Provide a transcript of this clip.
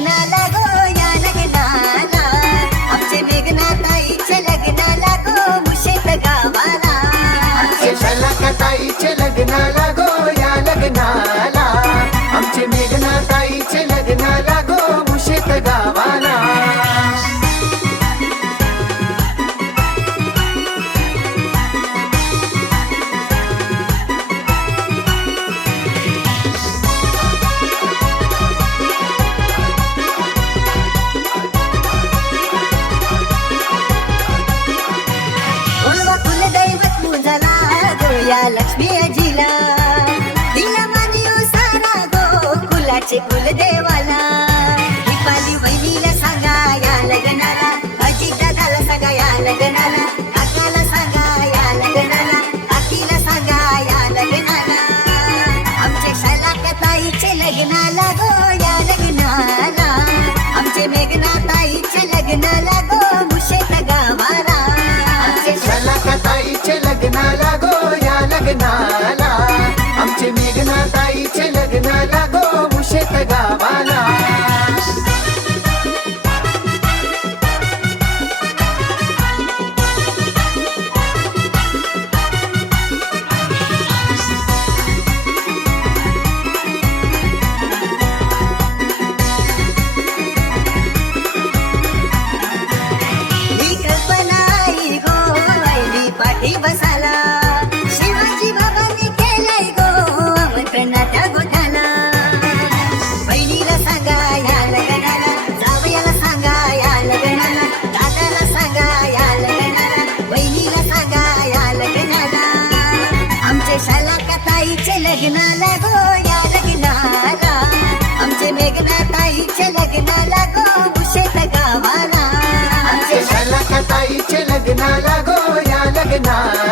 लग्नाला गो या लग्नाला, आमचे मेघनाताईचे लग्नाला गो मुशेत गावाला. आमचे शलाकाताईचे लग्नाला गो या लग्नाला, आमचे मेघनाताईचे लग्नाला गो मुशेत गावाला. बोलवा कुलदैवत मुंजाला गो या लक्ष्मी आजीला, दिला मानियो सारा गो कुलाचे कुलदेवाला. दीपाली वहिनीला सांगा या लग्नाला, अजित दादाला सांगा या लग्नाला, काकाला सांगा या लग्नाला, काकीला सांगा या लग्नाला. आमचे शलाकाताईचे लग्नाला गो या लग्नाला, आमचे मेघनाताईचे लग्नाला गो मुशेत गावाला. आमचे शलाकाताईचे लग्नाला गो या लग्नाला, आमचे मेघनाताईचे लग्नाला गो मुशेत गावाला. ही कल्पना आई गो आईली पाठी बसाला, शिवाजी बाबांनी केलंय गो आमंत्रणा त्या गोठ्याला. बहिणीला सांगा या लग्नाला, जावयाला सांगा या लग्नाला, दादाला सांगा या लग्नाला, बहिणीला सांगा या लग्नाला. आमचे शलाकाताईचे लग्नाला गो या लग्नाला, आमचे मेघनाताईचे लग्नाला गो मुशेत गावाला. आमचे शलाकाताईचे लग्नाला गो या लग्नाला,